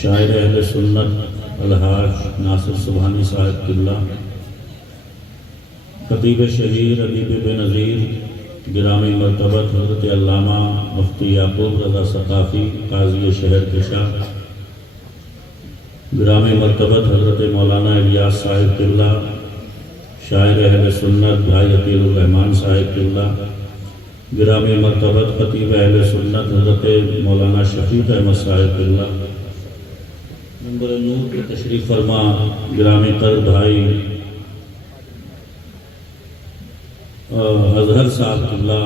شاعر اہل سنت الحاج ناصر سبحانی صاحب قبلہ، خطیب شہیر ادیب بے نظیر گرامی مرتبت حضرت علامہ مفتی یعقوب رضا ثقافی قاضی شہر کشا، گرامی مرتبت حضرت مولانا الیاس صاحب قبلہ، شاعر اہل سنت بھائی عقیل الرحمان صاحب قبلہ، گرامی مرتبت خطیب اہل سنت حضرت مولانا شفیق احمد صاحب قبلہ، منبر نور کے تشریف فرما گرامی تر بھائی اظہر صاحب قبلہ،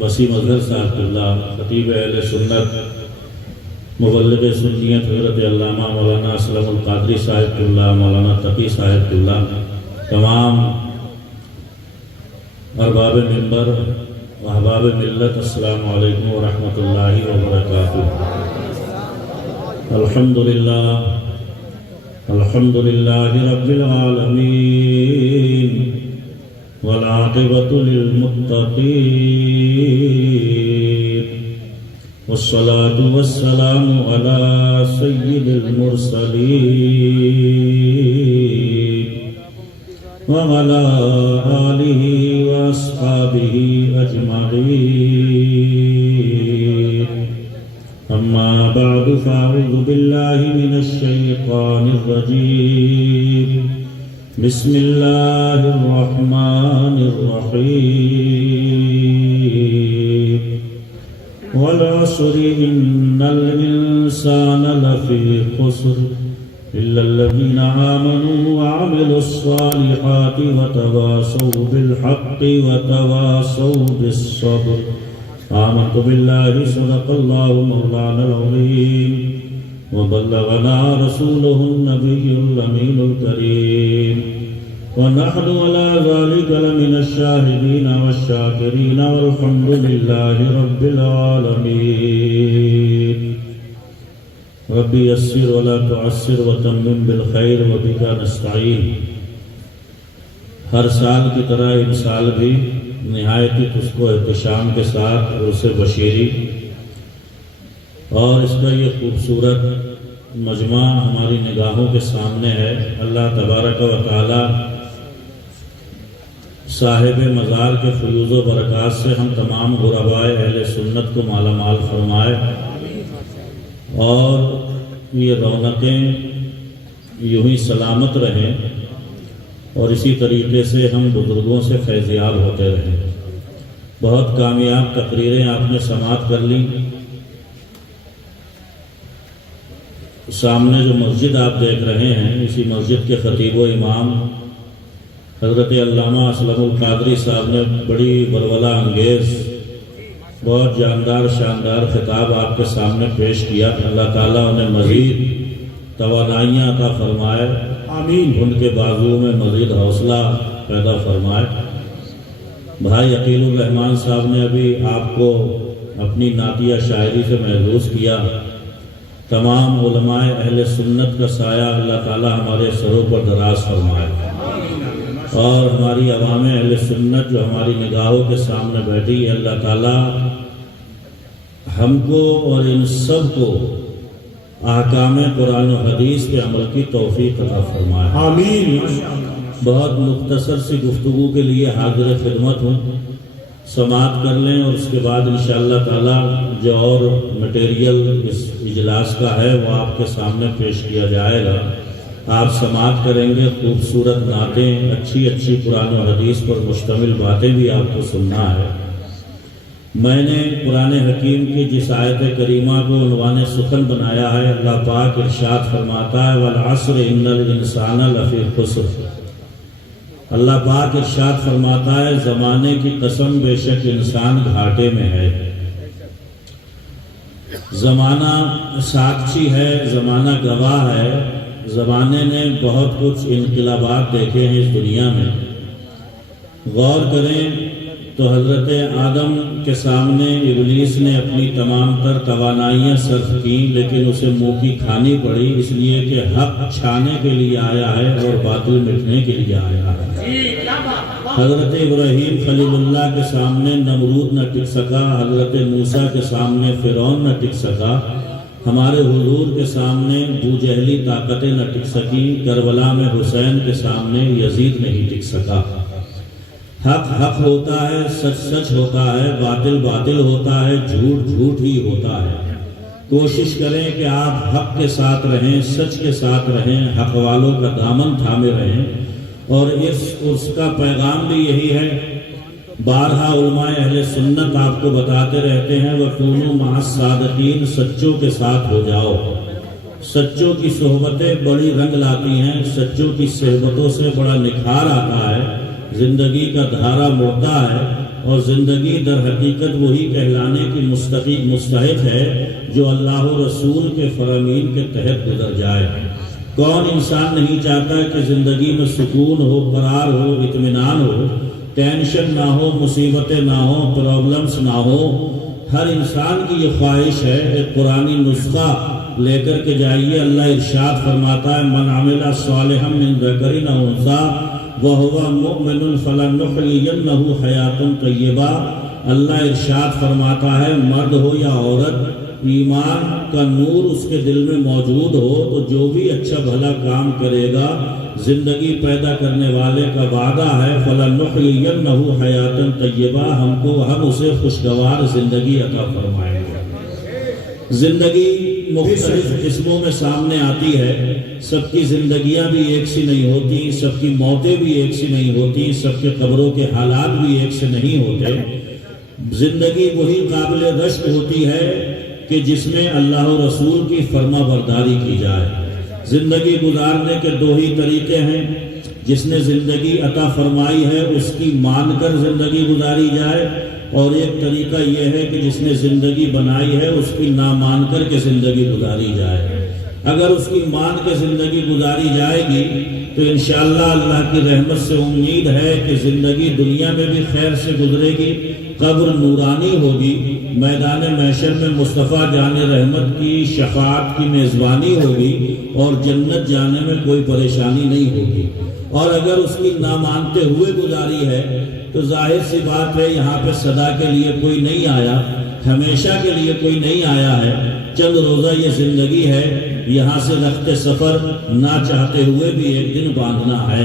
وسیم اظہر صاحب قبلہ، خطیب اہل سنت مبلغ سنیت حضرت علامہ مولانا اسلم القادری صاحب قبلہ، مولانا تقی صاحب قبلہ، تمام ارباب منبر و احباب ملت، السلام علیکم ورحمۃ اللہ وبرکاتہ۔ الحمدللہ رب العالمین والعاقبۃ للمتقین والصلاة والسلام علی سید المرسلین وعلی آلہ واصحابہ اجمعین، اما بعد فاعوذ باللہ من الشیطان الرجیم، بسم اللہ الرحمن الرحیم، والعصر ان الانسان لفی خسر الا الذین آمنوا وعملوا الصالحات وتواصوا بالحق وتواصوا بالصبر۔ آمنت باللہ صدق اللہ مولانا العظیم وبلغنا رسوله النبی الامین الکریم، ونحن على ذلك لمن الشاہدین والشاکرین والحمد للہ رب العالمین۔ ربی یسر ولا تعسر وتمم بالخیر وبک نستعین۔ ہر سال کی طرح ان سال بھی نہایت ہی اس کو احتشام کے ساتھ عرس بشیری اور اس کا یہ خوبصورت مجمع ہماری نگاہوں کے سامنے ہے۔ اللہ تبارک و تعالی صاحب مزار کے فیوز و برکات سے ہم تمام غربائے اہل سنت کو مالا مال فرمائے، اور یہ رونقیں یوں ہی سلامت رہیں، اور اسی طریقے سے ہم بزرگوں سے فیضیاب ہوتے رہیں۔ بہت کامیاب تقریریں آپ نے سماعت کر لی۔ سامنے جو مسجد آپ دیکھ رہے ہیں، اسی مسجد کے خطیب و امام حضرت علامہ اسلم القادری صاحب نے بڑی برولہ انگیز بہت جاندار شاندار خطاب آپ کے سامنے پیش کیا۔ اللہ تعالیٰ انہیں مزید توانائیاں عطا فرمائے، آمین۔ ان کے بازو میں مزید حوصلہ پیدا فرمائے۔ بھائی عقیل الرحمان صاحب نے ابھی آپ کو اپنی نعتیہ شاعری سے محظوظ کیا۔ تمام علماء اہل سنت کا سایہ اللہ تعالیٰ ہمارے سروں پر دراز فرمائے، اور ہماری عوام اہل سنت جو ہماری نگاہوں کے سامنے بیٹھی ہے، اللہ تعالیٰ ہم کو اور ان سب کو احکام قرآن و حدیث کے عمل کی توفیق عطا فرمائے، آمین۔ بہت مختصر سی گفتگو کے لیے حاضر خدمت ہوں، سماعت کر لیں، اور اس کے بعد انشاءاللہ تعالی جو اور مٹیریل اس اجلاس کا ہے وہ آپ کے سامنے پیش کیا جائے گا۔ آپ سماعت کریں گے، خوبصورت نعتیں، اچھی اچھی قرآن و حدیث پر مشتمل باتیں بھی آپ کو سننا ہے۔ میں نے قرآن حکیم کی جس آیت کریمہ کو عنوان سخن بنایا ہے، اللہ پاک ارشاد فرماتا ہے والعصر ان الانسان لفی خسر۔ اللہ پاک ارشاد فرماتا ہے زمانے کی قسم بے شک انسان گھاٹے میں ہے۔ زمانہ ساکشی ہے، زمانہ گواہ ہے۔ زمانے نے بہت کچھ انقلابات دیکھے ہیں اس دنیا میں۔ غور کریں تو حضرت آدم کے سامنے ابلیس نے اپنی تمام تر توانائیاں صرف کی، لیکن اسے منہ کی کھانی پڑی، اس لیے کہ حق چھانے کے لیے آیا ہے اور باطل مٹنے کے لیے آیا ہے۔ حضرت ابراہیم خلیل اللہ کے سامنے نمرود نہ ٹک سکا، حضرت موسیٰ کے سامنے فرعون نہ ٹک سکا، ہمارے حضور کے سامنے بوجہلی طاقتیں نہ ٹک سکی، کربلا میں حسین کے سامنے یزید نہیں ٹک سکا۔ حق حق ہوتا ہے، سچ سچ ہوتا ہے، باطل باطل ہوتا ہے، جھوٹ جھوٹ ہی ہوتا ہے۔ کوشش کریں کہ آپ حق کے ساتھ رہیں، سچ کے ساتھ رہیں، حق والوں کا دامن تھامے رہیں، اور اس کا پیغام بھی یہی ہے۔ بارہا علماء اہل سنت آپ کو بتاتے رہتے ہیں وَكُونُوا مَعَ الصَّادِقِينَ، سچوں کے ساتھ ہو جاؤ۔ سچوں کی صحبتیں بڑی رنگ لاتی ہیں، سچوں کی صحبتوں سے بڑا نکھار آتا ہے، زندگی کا دھارا مڑتا ہے، اور زندگی در حقیقت وہی کہلانے کی مستحق ہے جو اللہ و رسول کے فرامین کے تحت گزر جائے۔ کون انسان نہیں چاہتا کہ زندگی میں سکون ہو، قرار ہو، اطمینان ہو، ٹینشن نہ ہو، مصیبتیں نہ ہو، پرابلمز نہ ہو۔ ہر انسان کی یہ خواہش ہے۔ ایک قرآنی نسخہ لے کر کے جائیے، اللہ ارشاد فرماتا ہے من عمل صالحا من ذکر او انثی وَهُوَ مُؤْمِنٌ فَلَنُحْيِيَنَّهُ حَيَاةً طَيِّبَةً۔ اللہ ارشاد فرماتا ہے مرد ہو یا عورت، ایمان کا نور اس کے دل میں موجود ہو تو جو بھی اچھا بھلا کام کرے گا، زندگی پیدا کرنے والے کا وعدہ ہے فَلَنُحْيِيَنَّهُ حَيَاةً طَيِّبَةً، ہم اسے خوشگوار زندگی عطا فرمائیں گے۔ زندگی مختلف قسموں میں سامنے آتی ہے، سب کی زندگیاں بھی ایک سی نہیں ہوتی، سب کی موتیں بھی ایک سی نہیں ہوتی، سب کے قبروں کے حالات بھی ایک سے نہیں ہوتے۔ زندگی وہی قابل رشک ہوتی ہے کہ جس میں اللہ و رسول کی فرما برداری کی جائے۔ زندگی گزارنے کے دو ہی طریقے ہیں، جس نے زندگی عطا فرمائی ہے اس کی مان کر زندگی گزاری جائے، اور ایک طریقہ یہ ہے کہ جس نے زندگی بنائی ہے اس کی نہ مان کر کے زندگی گزاری جائے۔ اگر اس کی مان کے زندگی گزاری جائے گی تو انشاءاللہ اللہ کی رحمت سے امید ہے کہ زندگی دنیا میں بھی خیر سے گزرے گی، قبر نورانی ہوگی، میدان محشر میں مصطفیٰ جان رحمت کی شفاعت کی میزبانی ہوگی، اور جنت جانے میں کوئی پریشانی نہیں ہوگی۔ اور اگر اس کی نہ مانتے ہوئے گزاری ہے تو ظاہر سی بات ہے یہاں پہ سدا کے لیے کوئی نہیں آیا، ہمیشہ کے لیے کوئی نہیں آیا ہے، چند روزہ یہ زندگی ہے، یہاں سے رخت سفر نہ چاہتے ہوئے بھی ایک دن باندھنا ہے۔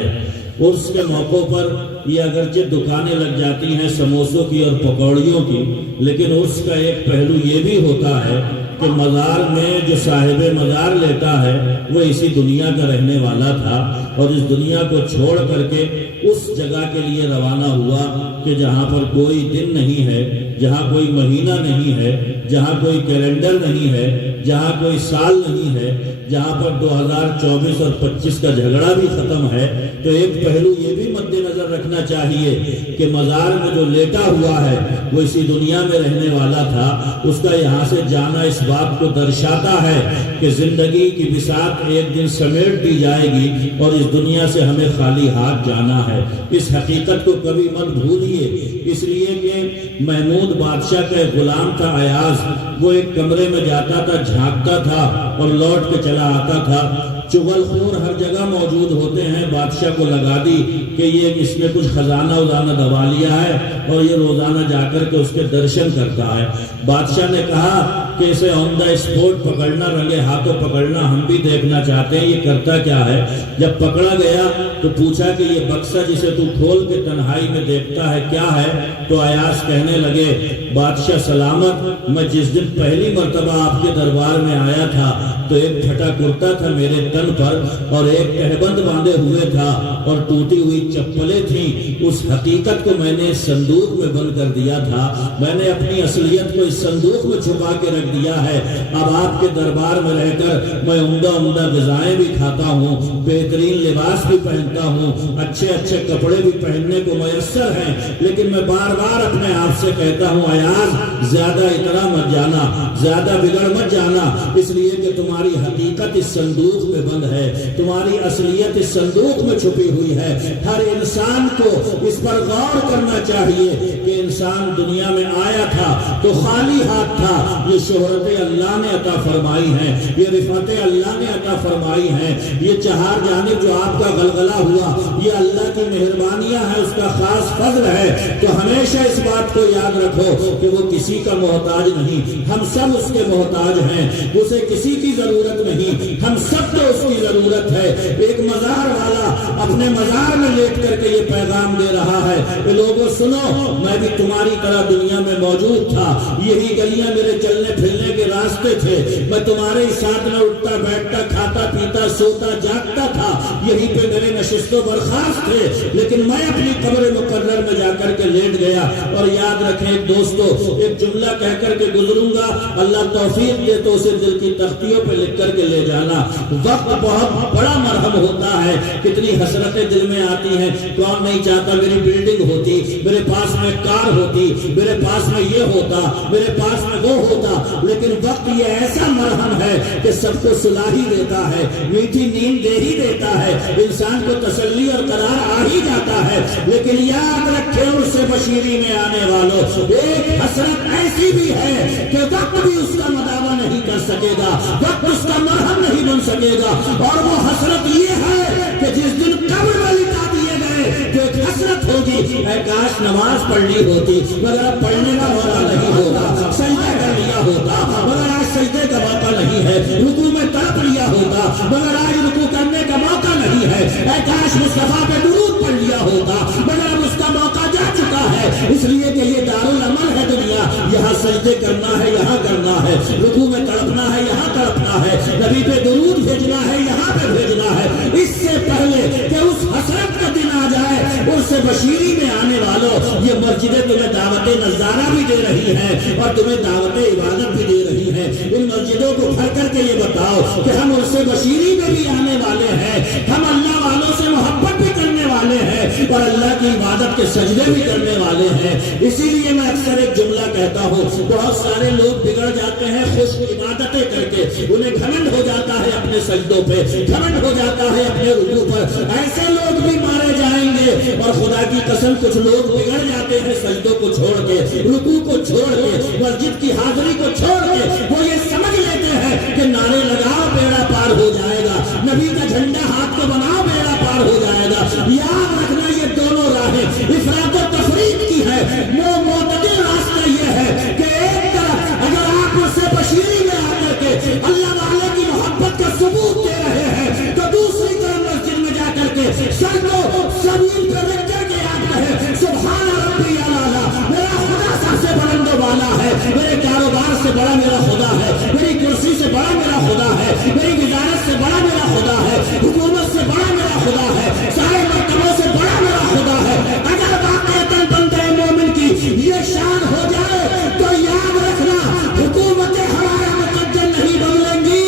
عرس کے موقع پر یہ اگرچہ دکانیں لگ جاتی ہیں سموسوں کی اور پکوڑیوں کی، لیکن عرس کا ایک پہلو یہ بھی ہوتا ہے کہ مزار میں جو صاحب مزار لیتا ہے وہ اسی دنیا کا رہنے والا تھا، اور اس دنیا کو چھوڑ کر کے اس جگہ کے لیے روانہ ہوا کہ جہاں پر کوئی دن نہیں ہے، جہاں کوئی مہینہ نہیں ہے، جہاں کوئی کیلنڈر نہیں ہے، جہاں کوئی سال نہیں ہے، جہاں پر 2024 اور 25 کا جھگڑا بھی ختم ہے۔ تو ایک پہلو یہ بھی مد نظر رکھنا چاہیے کہ مزار میں جو لیٹا ہوا ہے وہ اسی دنیا میں رہنے والا تھا، اس کا یہاں سے جانا اس بات کو درشاتا ہے کہ زندگی کی بساط ایک دن سمیٹ دی جائے گی اور اس دنیا سے ہمیں خالی ہاتھ جانا ہے۔ اس حقیقت کو کبھی مت بھولیے، اس لیے کہ محمود بادشاہ کا ایک غلام تھا ایاز، وہ ایک کمرے میں جاتا تھا، جھانکتا تھا اور لوٹ کے چلا آتا تھا۔ چغل خور ہر جگہ موجود ہوتے ہیں، بادشاہ کو لگا دی کہ یہ اس نے کچھ خزانہ وزانہ دبا لیا ہے اور یہ روزانہ جا کر کے اس کے درشن کرتا ہے۔ بادشاہ نے کہا کہ اسے آن دا اسپوٹ پکڑنا، رنگے ہاتھوں پکڑنا، ہم بھی دیکھنا چاہتے ہیں یہ کرتا کیا ہے۔ جب پکڑا گیا تو پوچھا کہ یہ بکسا جسے تو کھول کے تنہائی میں دیکھتا ہے کیا ہے؟ تو ایاز کہنے لگے بادشاہ سلامت، میں جس دن پہلی مرتبہ آپ کے دربار میں آیا تھا تو ایک پھٹا کرتا تھا میرے تن پر اور ایک کہبند باندھے ہوئے تھا اور ٹوٹی ہوئی چپلیں تھیں۔ اس حقیقت کو میں نے صندوق میں بند کر دیا تھا، میں نے اپنی اصلیت کو اس صندوق میں چھپا کے رکھ دیا ہے۔ اب آپ کے دربار میں رہ کر میں عمدہ غذائیں بھی کھاتا ہوں، بہترین لباس بھی پہنتا ہوں، اچھے اچھے کپڑے بھی پہننے کو میسر ہیں، لیکن میں بار بار اپنے آپ سے کہتا ہوں ایاز زیادہ اتنا مت جانا، زیادہ بگڑ مت جانا، اس لیے کہ تمہاری حقیقت اس صندوق میں بند ہے، تمہاری اصلیت اس صندوق میں چھپی ہوئی ہے۔ ہر انسان کو اس پر غور کرنا چاہیے کہ انسان دنیا میں آیا تھا تو خالی ہاتھ تھا، یہ شہرتیں اللہ نے عطا فرمائی ہیں، یہ رفعتیں اللہ نے عطا فرمائی ہیں، یہ چہار جانب جو آپ کا غلغلہ ہوا یہ اللہ کی مہربانیاں ہیں، اس کا خاص فضل ہے۔ تو ہمیشہ اس بات کو یاد رکھو کہ وہ کسی کا محتاج نہیں، ہم سب اس کے محتاج ہیں، اسے کسی کی ضرورت نہیں، ہم سب کو اس کی ضرورت ہے۔ ایک مزار والا اپنے مزار میں لیٹ کر کے یہ پیغام دے رہا ہے کہ لوگوں سنو، میں بھی تمہاری طرح دنیا میں موجود تھا، یہی گلیاں میرے چلنے پھرنے کے راستے تھے، میں تمہارے ساتھ میں اٹھتا بیٹھتا کھاتا پیتا سوتا جاگتا تھا، یہی پہ میرے نشست و برخاست تھے، لیکن میں اپنی قبر مقرر میں جا کر کے لیٹ گیا۔ اور یاد رکھیں دوستو، ایک جملہ کہہ کر کے گزروں گا، اللہ توفیق دے تو اسے دل کی تختیوں پہ لکھ کر کے لے جانا۔ وقت بہت بڑا مرہم ہوتا ہے، کتنی حسرتیں دل میں آتی ہیں، کون نہیں چاہتا میری بلڈنگ ہوتی، میرے پاس میں کار ہوتی، میرے پاس میں یہ ہوتا، میرے پاس میں وہ ہوتا، لیکن وقت یہ ایسا مرہم ہے کہ سب کو سلا ہی دیتا ہے، میٹھی نیند دے ہی دیتا ہے، انسان کو تسلی اور قرار آ ہی جاتا ہے، لیکن یاد رکھے اس سے بشیری میں آنے والوں، ایک حسرت ایسی بھی ہے کہ وقت بھی اس کا مداوع نہیں کر سکے گا، وقت اس کا مرہم نہیں بن سکے گا، اور وہ حسرت یہ ہے کہ جس دن قبر میں لٹا دیے گئے جو ایک حسرت ہوگی، اے کاش نماز پڑھنی ہوتی مگر اب پڑھنے کا موقع نہیں ہوگا، سجدہ کر لیا ہوتا مگر آج سجدے کا موقع نہیں ہے، رکوع میں تڑپ لیا ہوتا مگر آج رکوع کرنے کا موقع نہیں ہے، اے کاش مصطفیٰ پہ درود پڑھ لیا ہوتا مگر اب اس کا موقع جا چکا ہے، اس لیے کہ یہ دارالعمل ہے دنیا، یہاں سجدے کرنا ہے، یہاں کرنا ہے، رکوع میں تڑپنا ہے، یہاں تڑپنا ہے، نبی پہ درود بھیجنا ہے، یہاں پہ بھیجنا ہے۔ اس سے پہلے کہ اس حسرت کا دن آ جائے، اس سے بشیری میں آنے والوں، یہ مسجدیں تمہیں دعوت نظارہ بھی دے رہی ہیں اور تمہیں دعوت عبادت بھی دے رہی ہیں، ان مسجدوں کو بھر کر کے یہ بتاؤ کہ ہم اس سے بشیری میں بھی آنے والے ہیں، ہم اللہ والوں سے محبت بھی کرنے والے ہیں اور اللہ کی عبادت کے سجدے بھی کرنے والے ہیں۔ اسی لیے میں اکثر ایک جملہ کہتا ہوں، بہت سارے لوگ بگڑ جاتے ہیں خوش عبادتیں کر کے، انہیں گھمنڈ ہو جاتا ہے اپنے سجدوں پہ، گھمنڈ ہو جاتا ہے اپنے رکوع پر، ایسے لوگ بھی مارے جائیں گے۔ اور خدا کی قسم کچھ لوگ بگڑ جاتے ہیں سجدوں کو چھوڑ کے، رکوع کو چھوڑ کے، مسجد کی حاضری کو چھوڑ کے، وہ یہ سمجھ لیتے ہیں کہ نعرے لگاؤ بیڑا پار ہو جائے گا، نبی کا جھنڈا ہاتھ کو بناؤ بیڑا پار ہو جائے گا۔ یاد رکھنا یہ دونوں راہیں افراط و تفریط کی ہے، معتدل راستہ یہ ہے کہ ایک طرف اگر آپ اس سے بشیری میں آ کر کے اللہ والے کی محبت کا ثبوت دے رہے ہیں تو دوسری طرف مسجد میں جا کر کے سر کو زمین پہ رکھ کر کے یاد رہے سبحان ربی اعلیٰ، میرا خدا سب سے بلند و بالا ہے، میرے کاروبار سے بڑا میرا خدا ہے، میری کرسی سے بڑا میرا خدا ہے، میری وزارت سے بڑا میرا خدا ہے، حکومت سے بڑا میرا خدا ہے، سارے مرتبوں سے بڑا میرا خدا ہے۔ اگر واقعتاً بندہ مومن کی یہ شان ہو جائے تو یاد رکھنا حکومتیں ہمارا مقدر نہیں بدلیں گی،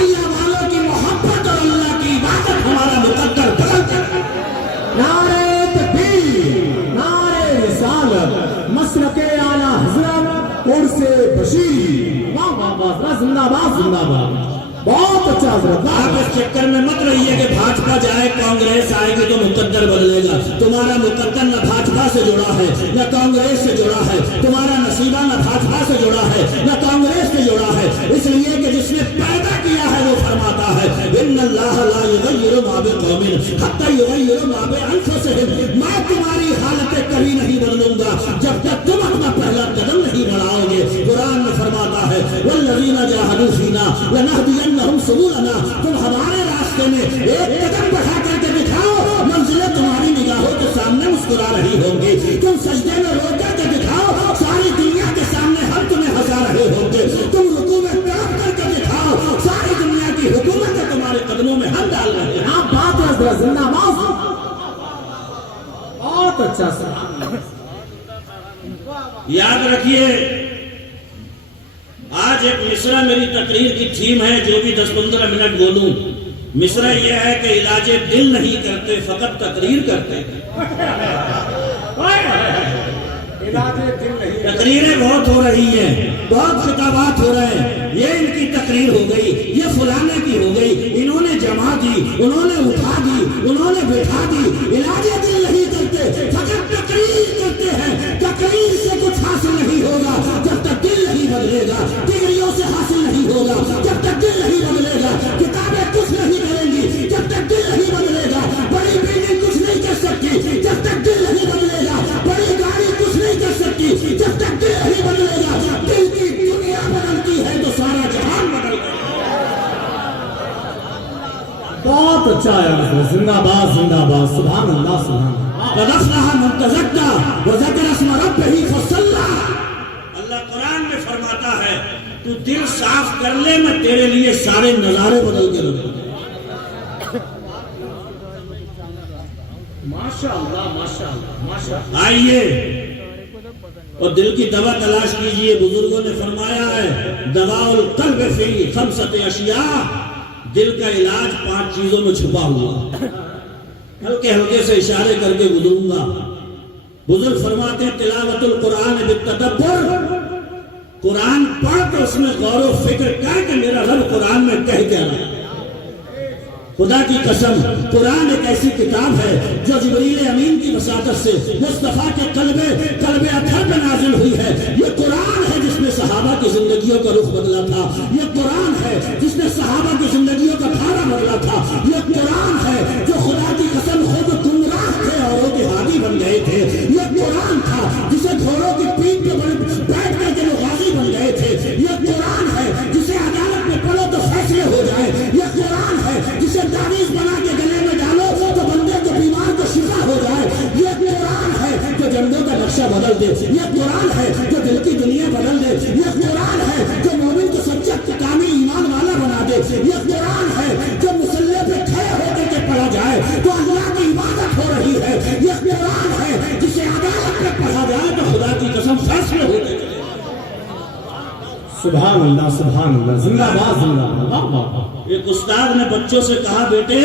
اللہ والوں کی محبت اور اللہ کی عبادت ہمارا مقدر بدل کر۔ نعرہ تکبیر، نعرہ رسالت، مسلک اعلیٰ حضرت، عرس بشیری، واہ واہ واہ، زندہ باد زندہ باد، بہت اچھا حضرت۔ آپ اس چکر میں مت رہیے کہ بھاجپا جائے کانگریس آئے گی تو مقدر بدلے گا، تمہارا مقدر نہ بھاجپا سے جڑا ہے نہ کانگریس سے جڑا ہے، تمہارا نصیبہ نہ بھاجپا سے جڑا ہے نہ کانگریس سے جڑا ہے، اس لیے کہ جس نے پیدا کیا ہے وہ فرماتا ہے ان اللہ لا یغیر ما بقوم حتی یغیروا ما بانفسہم، میں تمہاری حالتیں کبھی نہیں بدلوں گا جب تک تم اپنا پہلا قدم نہیں بڑھاؤ گے۔ قرآن میں فرماتا ہے والذین جاہدوا فینا لنہدینہم سبلنا، تم ہمارے راستے میں ایک قدم بڑھا کر کے دکھاؤ، منزلیں تمہاری نگاہوں کے سامنے مسکرا رہی ہوں گی، تم سجدے میں رو کر کے دکھاؤ، ساری دنیا کے سامنے ہم تمہیں ہنسا رہے ہوں گے، تم رکوع میں تڑپ کر کے دکھاؤ، ساری دنیا کی حکومت تمہارے قدموں میں ہم ڈال رہے ہیں۔ آپ بات ہے حضرت، زندہ باد، بہت اچھا سلام۔ یاد رکھیے آج ایک مصرع میری تقریر کی تھیم ہے، جو بھی 10-15 منٹ بولوں، مصرع یہ ہے کہ علاج دل نہیں کرتے، فقط تقریر کرتے۔ تقریریں بہت ہو رہی ہیں، بہت خطابات ہو رہے ہیں، یہ ان کی تقریر ہو گئی، یہ فلانے کی ہو گئی، انہوں نے جما دی، انہوں نے اٹھا دی، انہوں نے بٹھا دی، علاج دل نہیں کرتے، فقط تقریر کرتے ہیں۔ تقریر سے کچھ حاصل نہیں ہوگا جب تک دل نہیں بدلے گا، ڈگریوں بہت اچھا ہے زندہ باد سبحان اللہ سبحان اللہ قد افلح من تزکا وذکر اسم ربہ فصلی اللہ قرآن میں فرماتا ہے تو دل صاف کر لے میں تیرے لیے سارے نظارے بدل کے رکھوں ماشاءاللہ آئیے اور دل کی دوا تلاش کیجئے بزرگوں نے فرمایا ہے دواء القلب فی خمسۃ اشیاء دل کا علاج 5 چیزوں میں چھپا ہوا ہلکے ہلکے سے اشارے کر کے گزروں گا بزرگ فرماتے ہیں تلاوت القرآن بالتدبر قرآن پڑھ کے اس میں غور و فکر کر کہ میرا رب قرآن میں کہہ کیا رہا ہے خدا کی قسم قرآن ایک ایسی کتاب ہے جو جبریل امین کی وساطت سے مصطفیٰ کے قلب اطہر پہ نازل ہوئی ہے یہ قرآن ہے جس نے صحابہ کی زندگیوں کا رخ بدلا تھا یہ قرآن ہے جس نے صحابہ کی زندگیوں کا دھارا بدلا تھا یہ قرآن ہے جو خدا کی قسم خود گمراہ تھے اور وہ ہادی بن گئے تھے یہ قرآن تھا جسے گھوڑوں کی پیٹھ پہ بیٹھ کر کے لوگ غازی بن گئے تھے یہ قرآن ہے جسے عدالت میں پڑھو تو فیصلے ہو جائے یہ قرآن ہے جسے تعویذ بنا کے گلے میں ڈالو تو بندے کو بیمار کو شفا ہو جائے یہ قرآن ہے جو جنگوں کا نقشہ بدل دے یہ قرآن ہے جو دل کی دنیا بدل دے یہ قرآن ہے جو مومن کو سچا کامل ایمان والا بنا دے یہ قرآن ہے جو مسلح پہ کھڑے ہو کر کے پڑھا جائے تو اللہ کی عبادت ہو رہی ہے یہ قرآن ہے جسے عدالت میں پڑھا جائے تو خدا کی قسم فیصلے ہوتے ہیں سبحان اللہ زندہ باد ایک استاد نے بچوں سے کہا بیٹے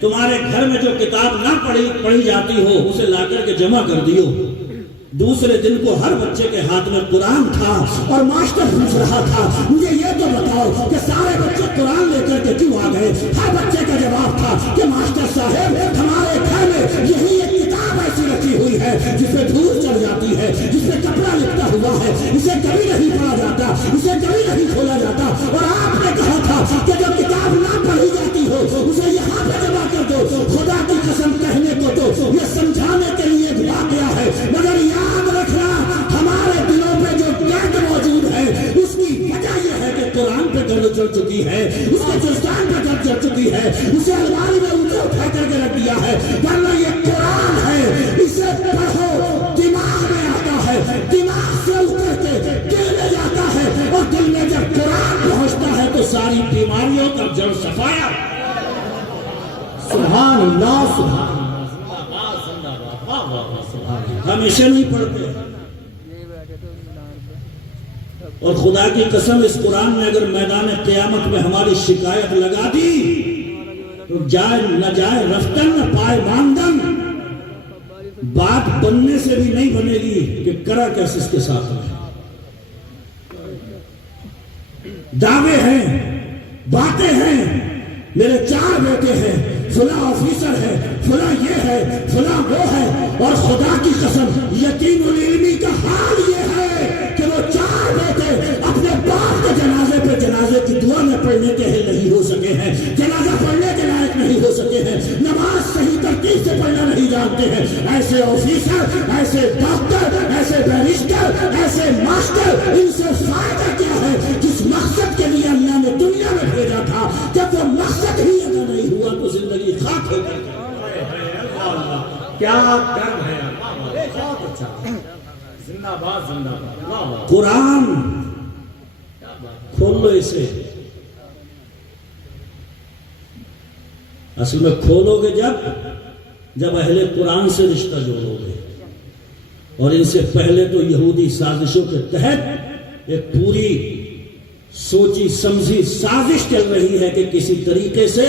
تمہارے گھر میں جو کتاب نہ پڑھی جاتی ہو اسے لا کر کے جمع کر دیو دوسرے دن کو ہر بچے کے ہاتھ میں قرآن تھا اور ماسٹر پوچھ رہا تھا مجھے یہ تو بتاؤ کہ سارے بچے قرآن لے کر کے کیوں آ گئے ہر بچے کا جواب تھا کہ ماسٹر صاحب ہمارے گھر میں یہی ایک کتاب ایسی رکھی ہوئی ہے جس پہ دھول چڑھ جاتی ہے جس پہ کپڑا لپٹا ہوا ہے اسے کبھی نہیں پڑھا جاتا اسے کبھی نہیں کھولا جاتا اور آپ نے کہا تھا کہ جب کتاب نہ پڑھی جاتی ہو اسے یہاں پہ جمع کر دو خدا کی قسم کہنے کو تو یہ سمجھانے کے لیے واقعہ ہے مگر یاد رکھنا ہمارے دلوں پہ جو قید موجود ہے اس کی وجہ یہ ہے کہ قرآن پہ گرد چڑھ چکی ہے اس کے چستان پہ گرد چڑھ چکی ہے اسے الماری میں اونچا اٹھا کر کے رکھ دیا ہے ورنہ یہ قرآن ہے اسے پڑھو دماغ میں آتا ہے دماغ سے اتر کے دل میں جاتا ہے اور دل میں جب قرآن پہنچتا ہے تو ساری بیماریوں کا جڑ صفایا سبحان اللہ ہمیشہ نہیں پڑھتے اور خدا کی قسم اس قرآن نے اگر میدان قیامت میں ہماری شکایت لگا دی تو جائے نہ جائے رفتن نہ پائے ماندن بات بننے سے بھی نہیں بنے گی کہ کرا کیسے اس کے ساتھ ہے دعوے ہیں باتیں ہیں میرے 4 بیٹے ہیں فلاں آفیسر ہے فلاں یہ ہے فلاں وہ ہے اور خدا کی قسم یتیم العلمی کا حال یہ ہے کہ وہ 4 بیٹے اپنے باپ کے جنازے پہ جنازے کی دعا میں پڑھنے کے نہیں ہو سکے ہیں جنازہ پڑھنے کے لائق نہیں ہو سکے ہیں نماز صحیح ترتیب سے پڑھنا نہیں جانتے ہیں ایسے آفیسر ایسے ڈاکٹر ایسے بیرسٹر ایسے ماسٹر ان سے فائدہ کیا ہے جس مقصد کے لیے اللہ نے دنیا میں بھیجا تھا جب وہ مقصد ہی اگر نہیں ہوا تو زندگی خاک ہو گئی کیا کرم ہے بہت اچھا زندہ باد قرآن کھول لو اسے اصل میں کھولو گے جب اہل قرآن سے رشتہ جوڑو گے اور ان سے پہلے تو یہودی سازشوں کے تحت ایک پوری سوچی سمجھی سازش چل رہی ہے کہ کسی طریقے سے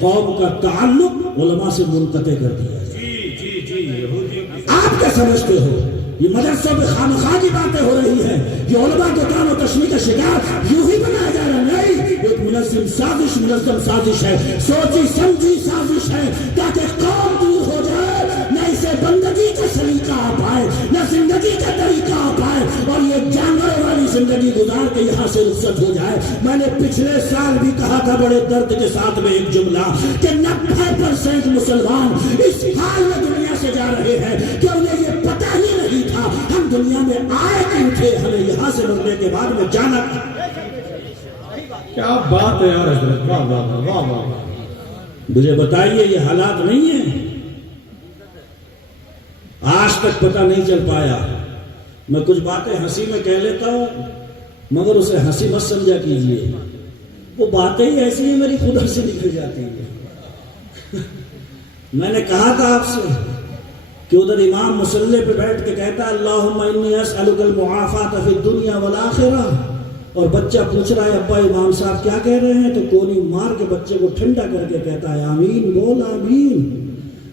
قوم کا تعلق علماء سے منقطع کر دیا جائے آپ کیا سمجھتے ہو یہ مدرسوں میں خامخواہ کی باتیں ہو رہی ہیں یہ علماء کو تعلق و تشمیع کا شکار یوں ہی بنایا جا رہا نہیں ایک منظم سازش ہے سوچی سمجھی سازش ہے تاکہ قوم دور ہو جائے نہ اسے بندگی کا سلیقہ آ پائے نہ زندگی کا طریقہ آ پائے اور یہ جانوروں والی زندگی گزار کے یہاں سے رخصت ہو جائے میں نے پچھلے سال بھی کہا تھا بڑے درد کے ساتھ میں ایک جملہ کہ 90% مسلمان اس حال میں دنیا سے جا رہے ہیں کہ انہیں یہ پتہ ہی نہیں تھا ہم دنیا میں آئے کیوں تھے ہمیں یہاں سے مرنے کے بعد میں جانا کیا بات ہے یار حضرت واہ واہ واہ واہ مجھے بتائیے یہ حالات نہیں ہیں؟ آج تک پتہ نہیں چل پایا. میں کچھ باتیں ہنسی میں کہہ لیتا ہوں مگر اسے ہنسی مت سمجھا کیجیے، وہ باتیں ہی ایسی ہیں میری خدا سے نکل جاتی ہیں. میں نے کہا تھا آپ سے کہ ادھر امام مصلی پہ بیٹھ کے کہتا ہے اللہم انی اسألک المعافات فی الدنیا والآخرہ، اور بچہ پوچھ رہا ہے ابا امام صاحب کیا کہہ رہے ہیں، تو کونی مار کے بچے کو ٹھنڈا کر کے کہتا ہے آمین بول آمین.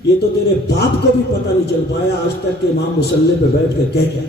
یہ تو تیرے باپ کو بھی پتہ نہیں چل پایا آج تک کہ امام مصلی پہ بیٹھ کے کہہ کیا.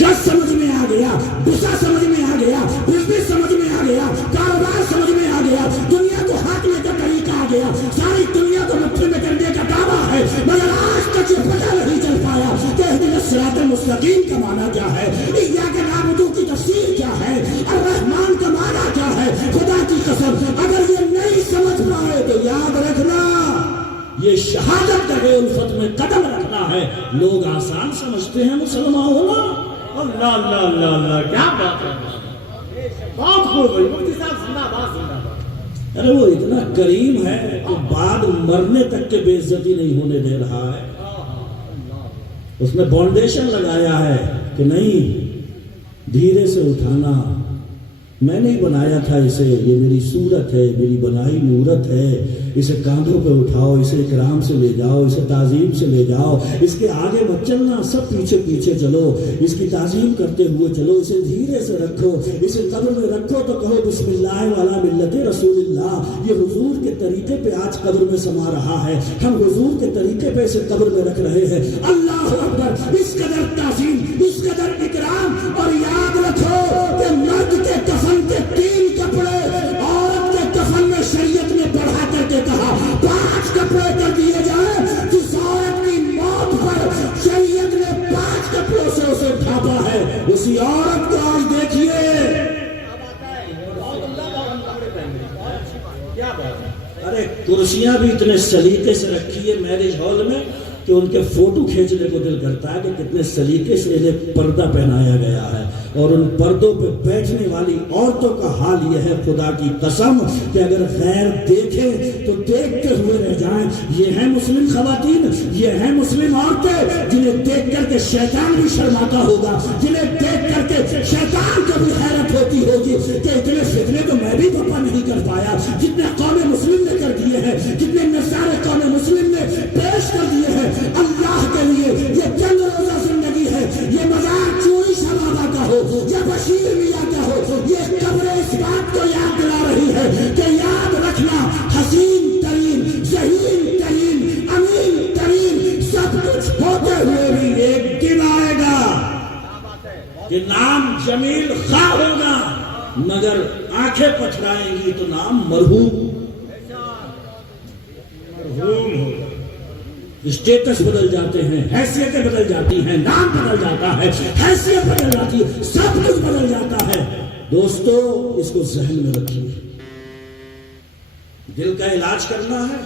گز سمجھ میں آ گیا، غصہ سمجھ میں آ گیا، بزنس سمجھ میں آ گیا، کاروبار سمجھ میں آ گیا، دنیا کو ہانکنے کا طریقہ آ گیا، ساری دنیا کو مٹھی میں کرنے کا دعویٰ ہے، مگر آج تک یہ پتہ نہیں چل پایا کہ اہدنا الصراط المستقیم کا معنی کیا ہے، ایاک نعبد کی تفسیر کیا ہے، الرحمن کا معنی کیا ہے. خدا کی قسم اگر یہ نہیں سمجھ پائے تو یاد رکھنا یہ شہادت کا الفت میں قدم رکھنا ہے. لوگ آسان سمجھتے ہیں مسلمان ہونا. اللہ اللہ اللہ اللہ کیا بات ہے، بہت خوب ہوئی مفتی صاحب، زندہ باد زندہ باد. ارے وہ اتنا کریم ہے کہ بعد مرنے تک کے بے عزتی نہیں ہونے دے رہا ہے. اس نے فاؤنڈیشن لگایا ہے کہ نہیں دھیرے سے اٹھانا، میں نے بنایا تھا اسے، یہ میری صورت ہے، میری بنائی مورت ہے، اسے کاندھوں پہ اٹھاؤ، اسے اکرام سے لے جاؤ، اسے تعظیم سے لے جاؤ، اس کے آگے مت چلنا، سب پیچھے پیچھے چلو، اس کی تعظیم کرتے ہوئے چلو، اسے دھیرے سے رکھو، اسے قبر میں رکھو تو کہو بسم اللہ والا ملت رسول اللہ. یہ حضور کے طریقے پہ آج قبر میں سما رہا ہے، ہم حضور کے طریقے پہ اسے قبر میں رکھ رہے ہیں. اللہ اکبر، اس قدر تعظیم، اس قدر اکرام. اور یاد رکھو کہ مرد کے کفن کے 3 کپڑے، عورت کے کفن میں شریعت نے بڑھا کر کے کہا 5 کپڑے کر دیے جائیں. جس عورت کی موت پر شریعت نے 5 کپڑوں سے اسے ڈھانپا ہے، اسی عورت کو آج دیکھیے. ارے کرسیاں بھی اتنے سلیقے سے رکھی ہے میرج ہال میں کہ ان کے فوٹو کھینچنے کو دل کرتا ہے کہ کتنے سلیقے سے انہیں پردہ پہنایا گیا ہے. اور ان پردوں پہ بیٹھنے والی عورتوں کا حال یہ ہے خدا کی قسم کہ اگر غیر دیکھیں تو دیکھتے ہوئے رہ جائیں. یہ ہیں مسلم خواتین، یہ ہیں مسلم عورتیں جنہیں دیکھ کر کے شیطان بھی شرماتا ہوگا، جنہیں دیکھ کر کے شیطان کو بھی حیرت ہوتی ہوگی کہ اتنے فتنے تو میں بھی پپا نہیں کر پایا جتنے قوم مسلم نے کر دیے ہیں، جتنے نصارے قوم مسلم نے پیش کر دیے ہیں. اللہ کے لیے یہ چند روزہ زندگی ہے، یہ مزار چوری شبابہ کا ہو یا بشیر میاں کا ہو، یہ قبر اس بات کو یاد دلا رہی ہے کہ یاد رکھنا حسین ترین، ذہین ترین، امین ترین سب کچھ ہوتے ہوئے بھی ایک دن آئے گا کہ نام جمیل خواہ ہوگا مگر آنکھیں پتھرائیں گی تو نام مرحوم ہوگا. اسٹیٹس بدل جاتے ہیں، حیثیتیں بدل جاتی ہیں، نام بدل جاتا ہے، حیثیت بدل جاتی ہے، سب کچھ بدل جاتا ہے. دوستو اس کو ذہن میں رکھیے. دل کا علاج کرنا ہے،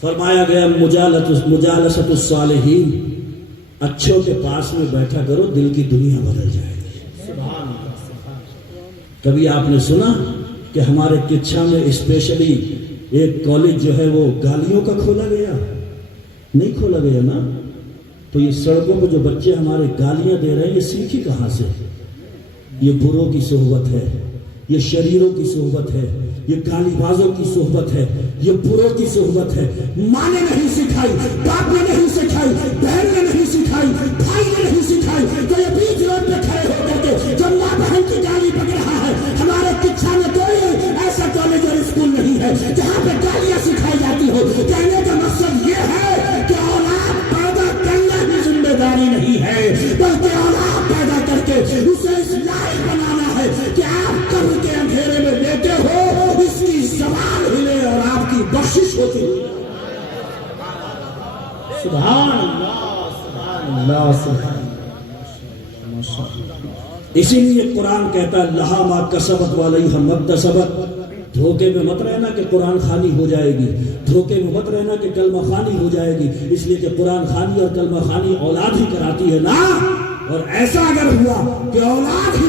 فرمایا گیا مجالست الصالحین، اچھوں کے پاس میں بیٹھا کرو، دل کی دنیا بدل جائے گی. کبھی آپ نے سنا کہ ہمارے کچھا میں اسپیشلی ایک کالج جو ہے وہ گالیوں کا کھولا گیا؟ نہیں کھولا گیا نا. تو یہ سڑکوں پہ جو بچے ہمارے گالیاں دے رہے ہیں یہ سیکھی کہاں سے؟ یہ بروں کی صحبت ہے، یہ شریروں کی صحبت ہے، یہ گالی بازوں کی صحبت ہے، یہ بروں کی صحبت ہے. ماں نے نہیں سکھائی، باپ نے نہیں سکھائی، بہن نے نہیں سکھائی، بھائی نے نہیں سکھائی. تو یہ بیچ روڈ پہ کھڑے ہو کر کے جو ماں بہن کی گالی پک رہا ہے، ہمارے کچھا میں کوئی ایسا کالج اور اسکول نہیں ہے جہاں پہ گالیاں سکھائی جاتی ہو. کہنے کا مقصد یہ ہے کہ اولاد پیدا کرنا کی ذمہ داری نہیں ہے بلکہ اولاد پیدا کر کے اسے اس لائق بنانا ہے کہ آپ قبر کے اندھیرے میں لیتے ہو، اس کی زبان ہلے اور آپ کی بخشش ہوتی ہے. سبحان اللہ، سبحان اللہ، سبحان اللہ. اسی لیے قرآن کہتا ہے لہا ما کسبت وعلیہا ما اکتسبت. دھوکے میں مت رہنا کہ قرآن خوانی ہو جائے گی، دھوکے میں مت رہنا کہ کلمہ خوانی ہو جائے گی، اس لیے کہ قرآن خوانی اور کلمہ خوانی اولاد ہی کراتی ہے نا. اور ایسا اگر ہوا کہ اولاد ہی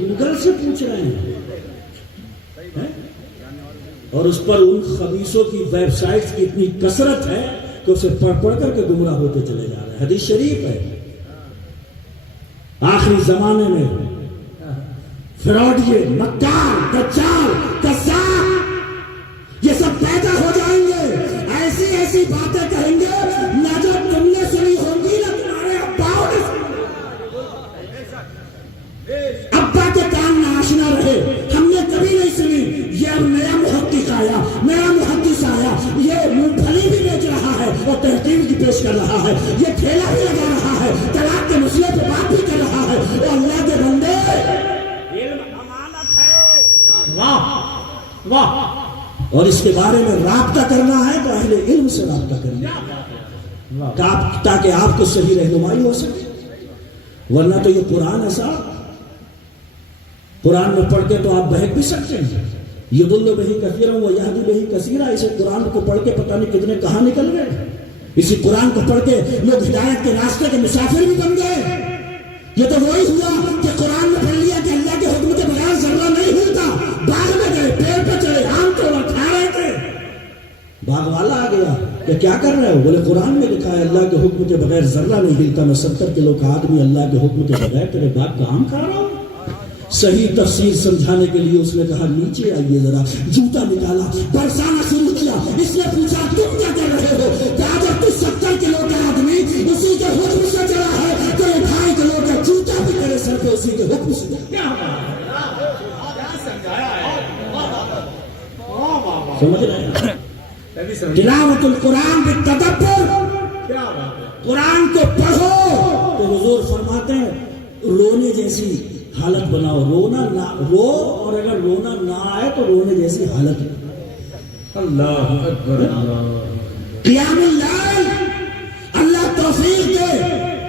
گوگل سے پوچھ رہے ہیں اور اس پر ان خبیثوں کی ویب سائٹس کی اتنی کثرت ہے کہ اسے پڑھ پڑھ کر کے گمراہ ہوتے چلے جا رہے ہیں. حدیث شریف ہے آخری زمانے میں فراڈیے، مکار، دجال، کذاب یہ سب پیدا ہو جائیں گے. ایسی ایسی باتیں کہیں گے نہ جو تم نے سنی ہوں گی نہ تمہارے اباؤں نے سنی. ابا کے کان نہ آشنا رہے، ہم نے کبھی نہیں سنی. یہ اب نیا محقق آیا، نیا محدث آیا، یہ مونگ پھلی بھی بیچ رہا ہے اور تحقیق بھی پیش کر رہا ہے، یہ ٹھیلا بھی لگا رہا ہے، طلاق کے مسئلے پہ بات بھی کر رہا ہے. اور اللہ کے بندے واہ واہ، اور اس کے بارے میں رابطہ کرنا ہے تو اہل علم سے رابطہ کرنا تاکہ آپ کو صحیح رہنمائی ہو سکے. ورنہ تو یہ قرآن ایسا، قرآن میں پڑھ کے تو آپ بہک بھی سکتے ہیں. یہ بلو بہی کثیرا و یہدی بہی کثیرا. اسے قرآن کو پڑھ کے پتہ نہیں کتنے کہاں نکل گئے. اسی قرآن کو پڑھ کے لوگ ہدایت کے راستے کے مسافر بھی بن گئے. یہ تو وہی ہوا کہ قرآن میں پڑھ لیا کہ اللہ کے حکم کے بغیر ذرہ نہیں ہلتا. باغ میں گئے، پیڑ پہ چڑھے، آم توڑا، کھا رہے تھے. باغ والا آ گیا کہ کیا کر رہے ہو؟ بولے قرآن میں لکھا ہے اللہ کے حکم کے بغیر ذرہ نہیں ہلتا. میں 70 کلو کا آدمی اللہ کے حکم کے بغیر تیرے باغ کا آم کھا رہا ہوں. صحیح تفسیر سمجھانے کے لیے اس نے کہا نیچے آئیے ذرا. جوتا نکالا، برسانا شروع کیا. اس نے پوچھا تم کیا کر رہے ہو؟ کہا جب تو 70 کلو کا آدمی اسی کے حکم سے چلا ہے تو 2.5 کلو کا جوتا بھی تیرے سر پہ اسی کے حکم سے. سمجھ رہے ہیں؟ تلاوت القرآن بالتدبر. قرآن کو پڑھو تو حضور فرماتے ہیں رونے جیسی حالت بناؤ. رونا نہ رو، اور اگر رونا نہ آئے تو رونے جیسی حالت. اللہ اکبر. قیام اللیل اللہ توفیق دے.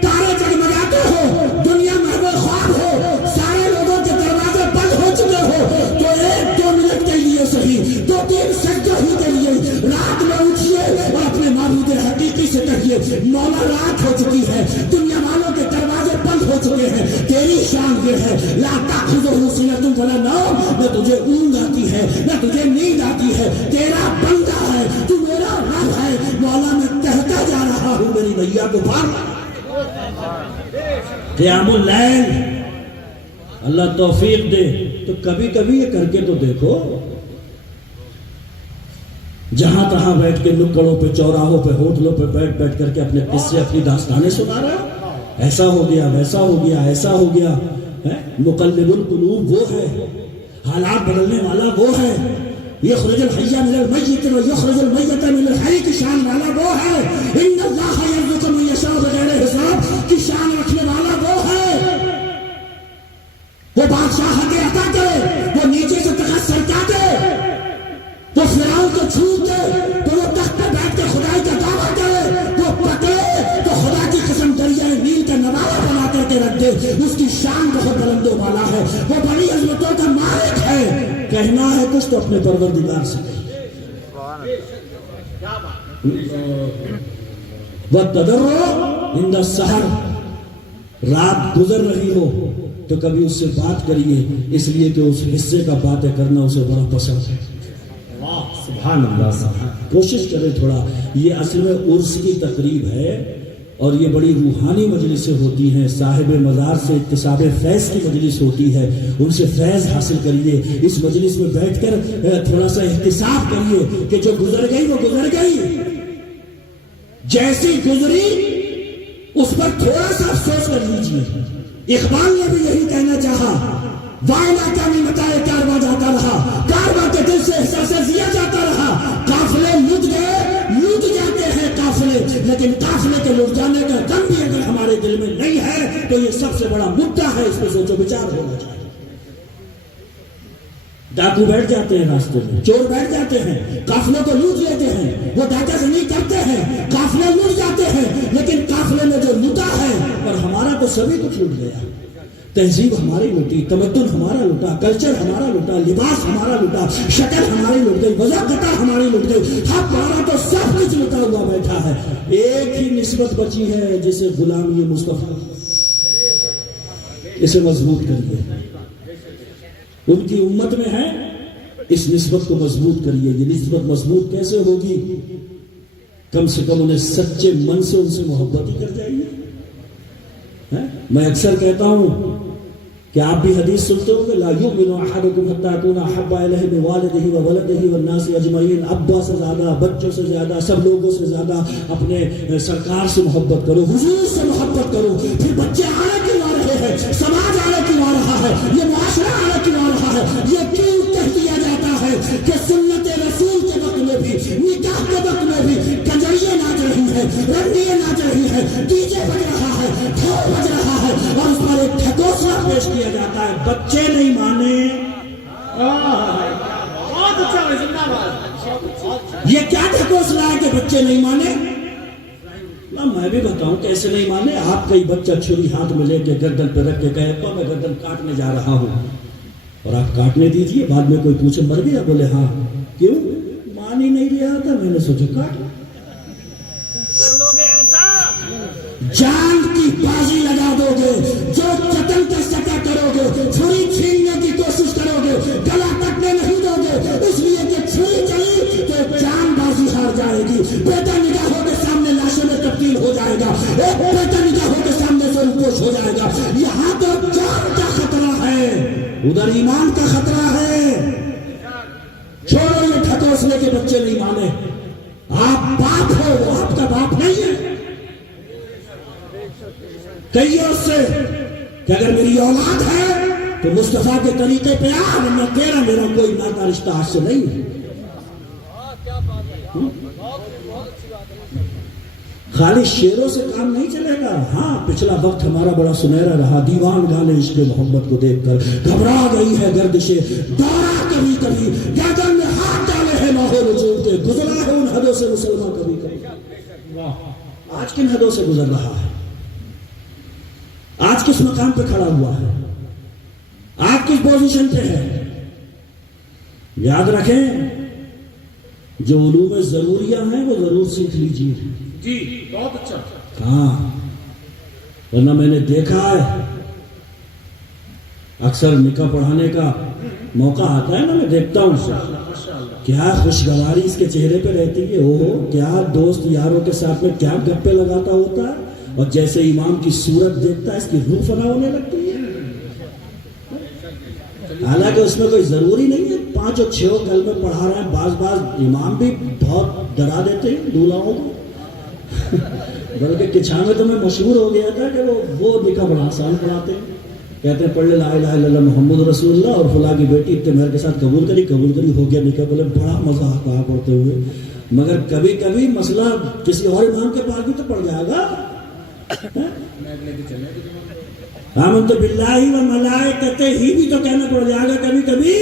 تارے جگمگاتے ہو، دنیا محبوب خواب ہو، سارے لوگوں کے دروازے بند ہو چکے ہو تو 1-2 منٹ کے لیے صحیح، 2-3 سجدے ہی کے لیے رات میں اٹھیے اور اپنے معبود حقیقی سے کہیے مولا رات ہو چکی ہے، دنیا والوں کے دروازے بند ہو چکے ہیں. تیری شان یہ ہے لا تأخذہ سنۃ ولا نوم. نہ تجھے اونگ آتی ہے نہ تجھے نیند آتی ہے. تیرا بندہ ہے، تو میرا رب ہے. مولا میں کہتا جا رہا ہوں میری نیا کو پار. قیام اللیل اللہ توفیق دے. تو کبھی کبھی یہ کر کے تو دیکھو. جہاں تہاں بیٹھ کے نکڑوں پہ، چوراہوں پہ، ہوٹلوں پہ بیٹھ کر کے اپنے قصے، اپنی داستانیں سنا رہا. ایسا ہو گیا، ویسا ہو گیا، ایسا ہو گیا. مقلب القلوب وہ ہے، حالات بدلنے والا وہ ہے. یخرج الحی من المیت و یخرج المیت من الحی کی شان والا وہ ہے. ان اللہ یرزق من یشاء بغیر حساب کی شان رکھنے والا وہ ہے. وہ بادشاہت عطا کرے، وہ نیچے سے تخت سرکا دے، وہ فرعون کو چھوٹ دے تو وہ تخت پہ بیٹھ کے خدائی کا دعویٰ کرے، وہ پکڑے تو خدا کی قسم دریائے نیل کا نوارا بنا کر کے رکھ دے. اس کی شان بہت بلند و بالا ہے، وہ بڑی عظمتوں کا مالک ہے. کہنا ہے کچھ تو اپنے پروردگار سے. وَالتَّضَرُّعُ عِنْدَ السَّحَرِ. رات گزر رہی ہو تو کبھی اس سے بات کریے، اس لیے کہ اس حصے کا باتیں کرنا اسے بڑا پسند ہے. سبحان اللہ. کوشش کرے تھوڑا. یہ اصل میں عرس کی تقریب ہے اور یہ بڑی روحانی مجلسیں ہوتی ہیں. صاحب مزار سے اکتساب فیض کی مجلس ہوتی ہے، ان سے فیض حاصل کریے. اس مجلس میں بیٹھ کر تھوڑا سا احتساب کریے کہ جو گزر گئی وہ گزر گئی. جیسی گزری اس پر تھوڑا سا افسوس کر لیجیے. اقبال نے بھی یہی کہنا چاہا، وائنا کا بھی متائے کارواں جاتا رہا، کارواں کے دل سے احساس زیا جاتا رہا. قافلے لٹ گئے، لٹ جاتے ہیں قافلے، لیکن قافلے کے لٹ جانے کا غم بھی اگر ہمارے دل میں نہیں ہے تو یہ سب سے بڑا مدعا ہے. اس پہ سوچو بچار ہونا چاہیے. ڈاکو بیٹھ جاتے ہیں راستے میں، چور بیٹھ جاتے ہیں، قافلوں کو لوٹ لیتے ہیں، وہ ڈاکہ زنی کرتے ہیں، قافلے لوٹ جاتے ہیں. لیکن قافلے میں جو لوٹا ہے اور ہمارا تو سبھی کچھ لوٹ گیا. تہذیب ہماری لوٹی، تمدن ہمارا لوٹا، کلچر ہمارا لوٹا، لباس ہمارا لوٹا، شکل ہماری لوٹ گئی، وضاحت ہماری لوٹ گئی. ہمارا تو سب کچھ لوٹا ہوا بیٹھا ہے. ایک ہی نسبت بچی ہے جسے غلامی مصطفیٰ. اسے مضبوط کریے. ان کی امت میں ہے، اس نسبت کو مضبوط کریے. یہ نسبت مضبوط کیسے ہوگی؟ کم سے کم انہیں سچے من سے ان سے محبت ہی کر جائیے. میں اکثر کہتا ہوں کہ آپ بھی حدیث سنتے ہو کہ لا یؤمن احدکم حتی اکون احب الیہ من والدہ وولدہ والناس اجمعین. ابا سے زیادہ، بچوں سے زیادہ، سب لوگوں سے زیادہ اپنے سرکار سے محبت کرو، حضور سے محبت کرو. پھر بچے آنے کیوں آ رہے ہیں، سماج آنے کیوں آ رہا ہے، یہ معاشرہ آنے کیوں آ رہا ہے؟ یہ کیوں کہہ دیا جاتا ہے کہ سنت رسول کے وقت میں بھی، نکاح کے وقت میں بھی کنجریاں ناچ رہی ہیں، رنڈیاں ناچ رہی ہیں، ڈی جے بج رہا ہے، ڈھول بج رہا ہے، اور اس پر ایک ٹھکوسلا پیش کیا جاتا ہے. بچے نہیں مانے. بہت اچھا ہے، زندہ باد. یہ کیا ٹھکوسلا ہے کہ بچے نہیں مانے؟ میں بھی بتاؤں کیسے نہیں مانے. آپ کئی بچہ چھری ہاتھ میں لے کے گردن پہ رکھ کے کہے ابا میں گردن کاٹنے جا رہا ہوں، اور آپ کاٹنے دیجئے. بعد میں کوئی پوچھے مر گیا، بولے ہاں. کیوں؟ مان ہی نہیں رہا تھا، میں نے سوچا کاٹ. جان کی بازی لگا دو گے، جو قتل کا سکا کرو گے، چھری چھیننے کی کوشش کرو گے، گلا کٹنے نہیں دو گے، اس لیے کہ چھری چلی تو جان بازی ہار جائے گی. بیٹا نگاہوں کے سامنے لاشوں میں تبدیل ہو جائے گا، ایک بیٹا نگاہوں کے سامنے سے روپوش ہو جائے گا. یہاں تو جان کا خطرہ ہے، ادھر ایمان کا خطرہ ہے. چھوڑو یہ ٹھکوسلے کے بچے نہیں مانے. آپ باپ ہو، وہ آپ کا باپ نہیں ہے. کہیے اس سے کہ اگر میری اولاد ہے تو مصطفیٰ کے طریقے پہ آ، میں تیرا میرا کوئی ناتا رشتہ آج سے نہیں ہے. خالی شیروں سے کام نہیں چلے گا. ہاں پچھلا وقت ہمارا بڑا سنہرا رہا، دیوان گانے عشق محمد کو دیکھ کر. گھبرا گئی ہے گردشیں دورہ کبھی کبھی، گردن میں ہاتھ ڈالے ہیں ماحول رجوع کے. گزرا ہے ان حدوں سے مسلمان کبھی کبھی. آج کن حدوں سے گزر رہا ہے؟ آج کس مقام پہ کھڑا ہوا ہے؟ آج کس پوزیشن پہ ہے؟ یاد رکھیں جو علوم ضروریہ ہیں وہ ضرور سیکھ لیجیے. جی بہت اچھا. ہاں ورنہ میں نے دیکھا ہے اکثر نکاح پڑھانے کا موقع آتا ہے نا، میں دیکھتا ہوں کیا خوشگواری اس کے چہرے پہ رہتی ہے. اوہ کیا دوست یاروں کے ساتھ میں کیا گپے لگاتا ہوتا ہے، اور جیسے امام کی صورت دیکھتا ہے اس کی روح فنا ہونے لگتی ہے. حالانکہ اس میں کوئی ضروری نہیں ہے 5 اور 6 کلمے پڑھا رہے ہیں. بعض امام بھی بہت ڈرا دیتے ہیں دولہوں کو. بلکہ کچھا میں تو میں مشہور ہو گیا تھا کہ وہ نکاح بڑا آسان پڑھاتے ہیں. کہتے ہیں پڑھ لے لا الہ الا اللہ محمد رسول اللہ، اور فلاں کی بیٹی اتنے مہر کے ساتھ قبول کری ہو گیا نکاح. بولے بڑا مزہ آتا ہے پڑھتے ہوئے. مگر کبھی کبھی مسئلہ کسی اور امام کے پاس بھی تو پڑ جائے گا. آمنت باللہ و ملائکتہ ہی بھی تو کہنا پڑ جائے گا کبھی کبھی.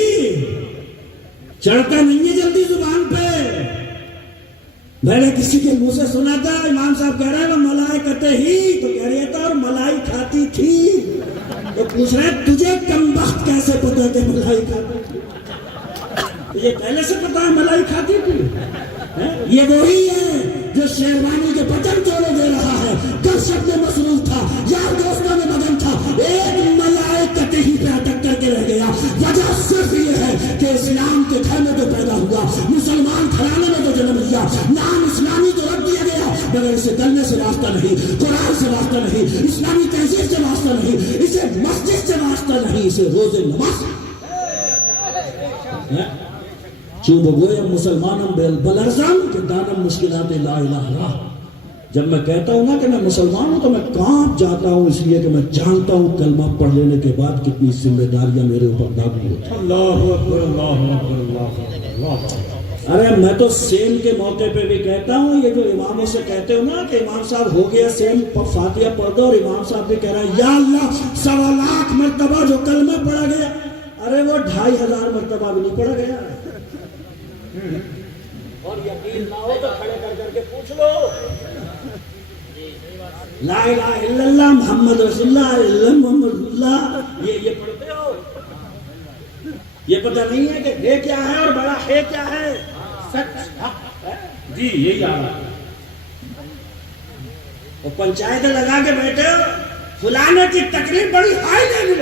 چڑھتا نہیں ہے جلدی زبان پہ. میں نے کسی کے منہ سے سنا تھا امام صاحب کہہ رہے ہیں وہ ملائکتہ ہی، تو کہہ رہا تھا اور ملائی کھاتی تھی. تو پوچھ رہے تجھے کم وقت کیسے پتا کہ ملائی کھاتی تھی؟ تجھے پہلے سے پتا ہے ملائی کھاتی تھی؟ یہ وہی ہے جو شیروانی کے بٹن توڑے دے رہا ہے. کل شب میں مصروف تھا، یار دوستوں میں مگن تھا، ایک ملائکتہ ہی پہ اٹک کر کے رہ گیا. وجہ صرف یہ ہے کہ اسلام کے گھر میں تو پیدا ہوا، مسلمان گھرانے میں تو جنم لیا، نام اسلامی تو رکھ دیا گیا، مگر اسے گلنے سے واسطہ نہیں، قرآن سے واسطہ نہیں، اسلامی تہذیب سے واسطہ نہیں، اسے مسجد سے واسطہ نہیں، اسے روزے نماز. چوب گویم مسلمانم بلرزم کہ دانم مشکلات لا الہ الا. جب میں کہتا ہوں نا کہ میں مسلمان ہوں تو میں کانپ جاتا ہوں، اس لیے کہ میں جانتا ہوں کلمہ پڑھ لینے کے بعد کتنی ذمہ داریاں میرے اوپر لاگو ہوتی ہیں. اللہ اکبر اللہ اکبر اللہ اکبر. ارے میں تو سیم کے موقع پہ بھی کہتا ہوں، یہ جو اماموں سے کہتے ہو نا کہ امام صاحب ہو گیا سیم فاتحہ پڑھ دو، اور امام صاحب بھی کہہ رہا ہے یا اللہ 1.25 لاکھ مرتبہ جو کلمہ پڑھا گیا، ارے وہ 2500 مرتبہ بھی نہیں پڑھا گیا. اور یقین نہ ہو تو کھڑے کر کے پوچھ لو. لا الہ الا اللہ محمد رسول اللہ محمد اللہ یہ پڑھتے ہو؟ یہ پتہ نہیں ہے کہ ہے کیا ہے اور بڑا ہے کیا ہے. سچ حق جی یہی آ رہا ہے. وہ پنچایت لگا کے بیٹھے ہو، فلانے کی تقریر بڑی ہائی لیول،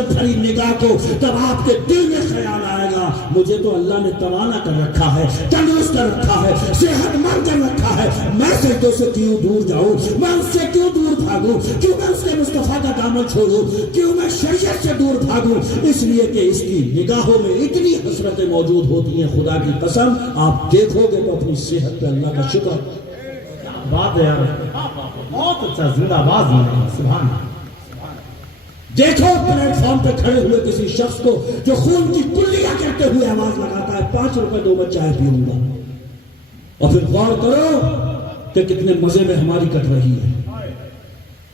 حسرت بھری نگاہ کو تب آپ کے دل میں خیال آئے گا مجھے تو اللہ نے توانا کر رکھا ہے, تندرست کر رکھا ہے, صحت مند کر رکھا ہے, میں سجدوں سے کیوں دور جاؤں, میں اس سے کیوں دور بھاگوں, کیوں میں اس کے مصطفیٰ کا دامن چھوڑوں, کیوں میں شریعت سے دور بھاگوں. اس لیے کہ اس کی نگاہوں میں اتنی حسرتیں موجود ہوتی ہیں. خدا کی قسم آپ دیکھو گے تو اپنی صحت پہ اللہ کا شکر. بات ہے یار, بہت اچھا, زندہ باد, سبحان اللہ. دیکھو پلیٹ فارم پہ کھڑے ہوئے کسی شخص کو جو خون کی کلیاں کرتے ہوئے آواز لگاتا ہے 5 روپے دو میں چائے پیوں گا, اور پھر غور کرو کہ کتنے مزے میں ہماری کٹ رہی ہے.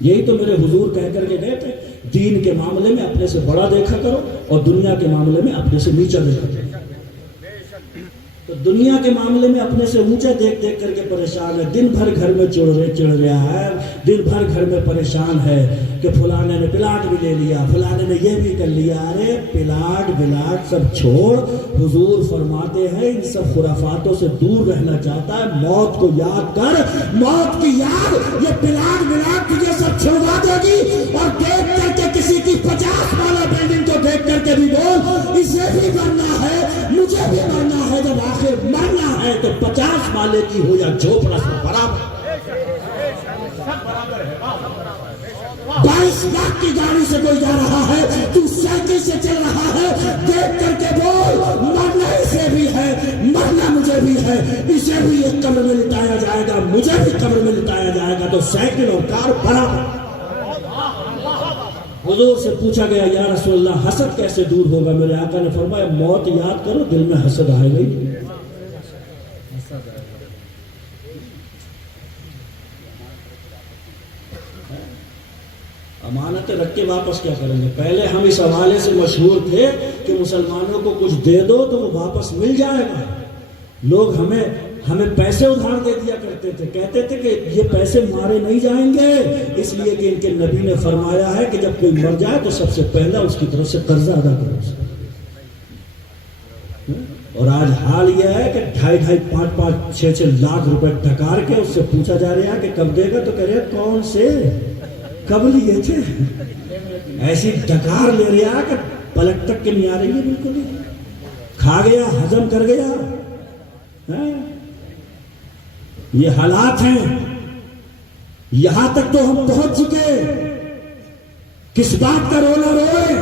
یہی تو میرے حضور کہہ کر کے گئے تھے, دین کے معاملے میں اپنے سے بڑا دیکھا کرو اور دنیا کے معاملے میں اپنے سے نیچا دیکھا کرو. تو دنیا کے معاملے میں اپنے سے اونچا دیکھ دیکھ کر کے پریشان ہے, دن بھر گھر میں چڑھ رہا ہے, دن بھر گھر میں پریشان ہے کہ فلانے نے پلاٹ بھی لے لیا, فلانے نے یہ بھی کر لیا. ارے پلاٹ بلاٹ سب چھوڑ, حضور فرماتے ہیں ان سب خرافاتوں سے دور رہنا چاہتا ہے موت کو یاد کر, موت کی یاد یہ پلاٹ بلاٹ تجھے سب چھوڑوا دے گی. اور دیکھ کر کے کسی کی 50 والا بلڈنگ کو دیکھ کر کے بھی بول اسے بھی مرنا ہے مجھے بھی مرنا ہے. جب آخر مرنا ہے تو 50 والے کی ہو یا جھوپڑا سے برابر. 22 لاکھ کی گاڑی سے کوئی جا رہا ہے, تو سائیکل سے چل رہا ہے, دیکھ کر کے بول مرنا اسے بھی ہے مرنا مجھے بھی ہے. اسے بھی ایک قبر میں لٹایا جائے گا, مجھے بھی قبر میں لٹایا جائے گا, تو سائیکل اور کار برابر. حضور سے پوچھا گیا یا رسول اللہ حسد کیسے دور ہوگا؟ میرے آقا نے فرمایا موت یاد کرو دل میں حسد آئے گا. امانتیں رکھ کے واپس کیا کریں گے؟ پہلے ہم اس حوالے سے مشہور تھے کہ مسلمانوں کو کچھ دے دو تو وہ واپس مل جائے گا. لوگ ہمیں پیسے ادھار دے دیا کرتے تھے, کہتے تھے کہ یہ پیسے مارے نہیں جائیں گے, اس لیے کہ ان کے نبی نے فرمایا ہے کہ جب کوئی مر جائے تو سب سے پہلا اس کی طرف سے قرضہ ادا کرو. اور آج حال یہ ہے کہ 2.5, 5, 6 لاکھ روپے ٹکار کے اس سے پوچھا جا رہا ہے کہ کب دے گا, تو کہہ رہے کون سے کب لیے تھے. ایسی ڈکار لے رہا کہ پلک تک کے نہیں آ رہی ہے, بالکل کھا گیا ہضم کر گیا. یہ حالات ہیں. یہاں تک تو ہم پہنچ چکے, کس بات کا رونا روئے.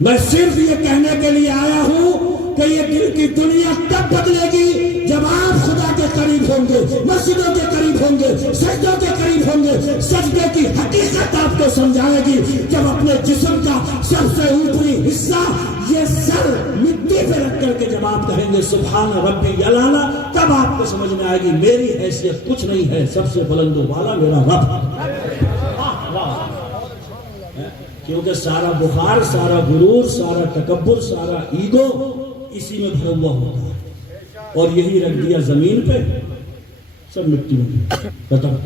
میں صرف یہ کہنے کے لیے آیا ہوں کہ یہ دل کی دنیا تب بدلے گی جب آپ خدا کے قریب ہوں گے, مسجدوں کے قریب ہوں گے, سجدوں کے قریب ہوں گے. سجدے کی حقیقت آپ کو سمجھائے گی جب اپنے جسم کا سب سے اوپری حصہ یہ سر مٹی پہ رکھ کر کے جب آپ کہیں گے سبحان ربی الاعلی, تب آپ کو سمجھ میں آئے گی میری حیثیت کچھ نہیں ہے, سب سے بلند و بالا میرا رب. کیونکہ سارا بخار, سارا غرور, سارا تکبر, سارا ایگو اسی میں بھرا ہوا ہوتا ہے, اور یہی رکھ دیا زمین پہ, سب مٹی میں بتاؤ.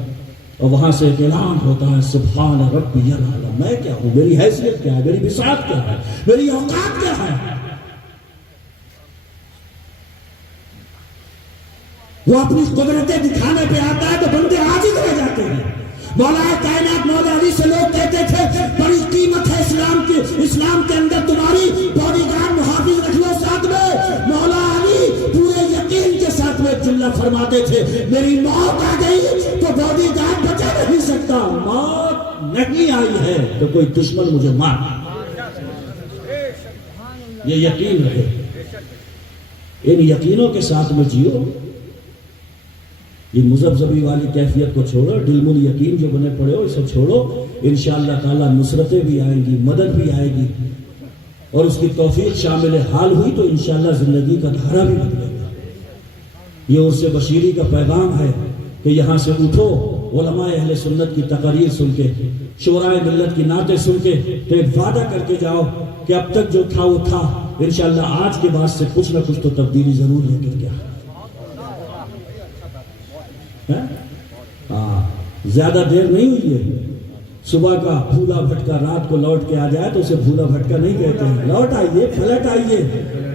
اور وہاں سے ایک اعلان ہوتا ہے سبحان ربی الاعلی. میں کیا ہوں, میری حیثیت کیا ہے, میری بساط کیا ہے, میری اوقات کیا ہے. وہ اپنی قدرتیں دکھانے پہ آتا ہے تو بندے عاجز رہ جاتے ہیں. مولا کائنات مولا علی سے لوگ کہتے تھے بڑی قیمت ہے اسلام کے اندر تمہاری باڈی گارڈ محافظ رکھ لو ساتھ میں. مولا علی پورے یقین کے ساتھ میں جملہ فرماتے تھے میری موت آ گئی تو باڈی گارڈ بچا نہیں سکتا, موت نہیں آئی ہے تو کوئی دشمن مجھے مار. یہ یقین رہے, ان یقینوں کے ساتھ میں جیو. یہ مذبذبی والی کیفیت کو چھوڑو, دل یقین جو بنے پڑے ہو اسے چھوڑو. انشاءاللہ تعالی نصرتیں بھی آئیں گی, مدد بھی آئے گی, اور اس کی توفیق شامل حال ہوئی تو انشاءاللہ زندگی کا دھارا بھی بدلے گا. یہ عرس بشیری کا پیغام ہے کہ یہاں سے اٹھو, علماء اہل سنت کی تقاریر سن کے, شورائے ملت کی نعتیں سن کے, تو ایک وعدہ کر کے جاؤ کہ اب تک جو تھا وہ تھا, انشاءاللہ آج کے بعد سے کچھ نہ کچھ تو تبدیلی ضرور لے کر کے آئے. زیادہ دیر نہیں ہوئی ہے. صبح کا بھولا بھٹکا رات کو لوٹ کے آ جائے تو اسے بھولا بھٹکا نہیں کہتے ہیں. لوٹ آئیے, پلٹ آئیے,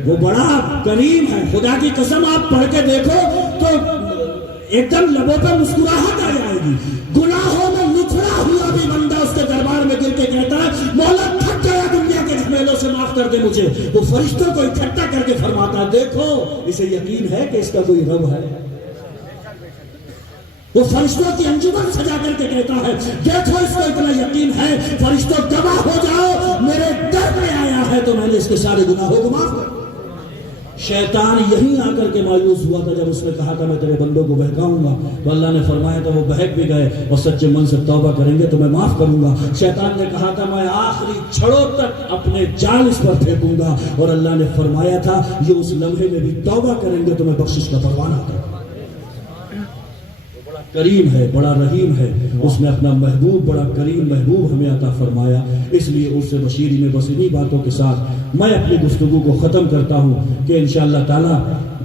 وہ بڑا کریم ہے. خدا کی قسم آپ پڑھ کے دیکھو تو ایک دم لبوں پہ مسکراہٹ آ جائے گی. گناہوں میں لتھڑا ہوا بھی بندہ اس کے دربار میں گر کے کہتا ہے مولا تھک گیا دنیا مجھے، وہ فرشتوں کو اکٹھا کر کے فرماتا ہے دیکھو اسے یقین ہے کہ اس کا کوئی رب ہے. وہ فرشتوں کی انجمن سجا کر کے کہتا ہے دیکھو اس کو اتنا یقین ہے، فرشتوں گواہ ہو جاؤ میرے در میں آیا ہے تو میں نے اس کے سارے گناہوں کو معاف کر. شیطان یہیں آ کر کے مایوس ہوا تھا جب اس نے کہا تھا میں تیرے بندوں کو بہکاؤں گا، تو اللہ نے فرمایا تھا وہ بہک بھی گئے اور سچے من سے توبہ کریں گے تو میں معاف کروں گا. شیطان نے کہا تھا میں آخری چھڑوں تک اپنے جال اس پر پھینکوں گا، اور اللہ نے فرمایا تھا یہ اس لمحے میں بھی توبہ کریں گے تو میں بخشش کا پروانہ کروں گا. کریم ہے، بڑا رحیم ہے، اس نے اپنا محبوب بڑا کریم محبوب ہمیں عطا فرمایا. اس لیے اس سے بشیری میں بس انہی باتوں کے ساتھ میں اپنی گفتگو کو ختم کرتا ہوں کہ انشاءاللہ تعالی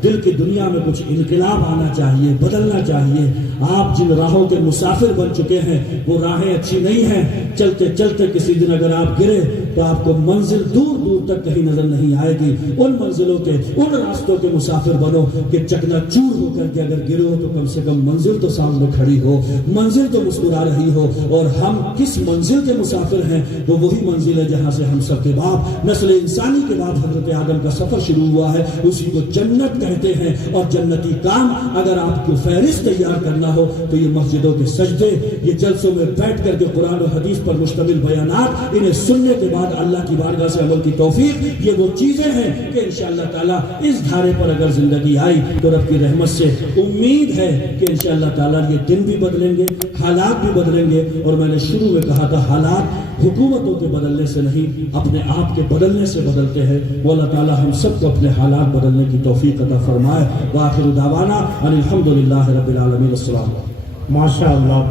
دل کی دنیا میں کچھ انقلاب آنا چاہیے، بدلنا چاہیے. آپ جن راہوں کے مسافر بن چکے ہیں وہ راہیں اچھی نہیں ہیں. چلتے چلتے کسی دن اگر آپ گرے تو آپ کو منزل دور دور تک کہیں نظر نہیں آئے گی. ان منزلوں کے ان راستوں کے مسافر بنو کہ چکنا چور ہو کر کے اگر گرے ہو تو کم سے کم منزل تو سامنے کھڑی ہو، منزل تو مسکرا رہی ہو. اور ہم کس منزل کے مسافر ہیں؟ وہ وہی منزل ہے جہاں سے ہم سب کے باپ نسل انسانی کے بعد حضرت آدم کا سفر شروع ہوا ہے. اسی کو جنت کہتے ہیں. اور جنتی کام اگر آپ کو فہرست تیار کرنا ہو تو یہ مسجدوں کے سجدے، یہ جلسوں میں بیٹھ کر کے قرآن و حدیث پر مشتمل بیانات، انہیں سننے کے بعد اللہ کی بارگاہ سے عمل کی توفیق، یہ وہ چیزیں ہیں کہ انشاءاللہ تعالیٰ اس دھارے پر اگر زندگی آئی تو رب کی رحمت سے امید ہے کہ انشاءاللہ تعالیٰ یہ دن بھی بدلیں گے، حالات بھی بدلیں گے. اور میں نے شروع میں کہا تھا حالات حکومتوں کے بدلنے سے نہیں اپنے آپ کے بدلنے سے بدلتے ہیں. وہ اللہ تعالیٰ ہم سب کو اپنے حالات بدلنے کی توفیق عطا فرمائے. وآخر دعوانا ان الحمدللہ رب العالمین. السلام. ماشاءاللہ.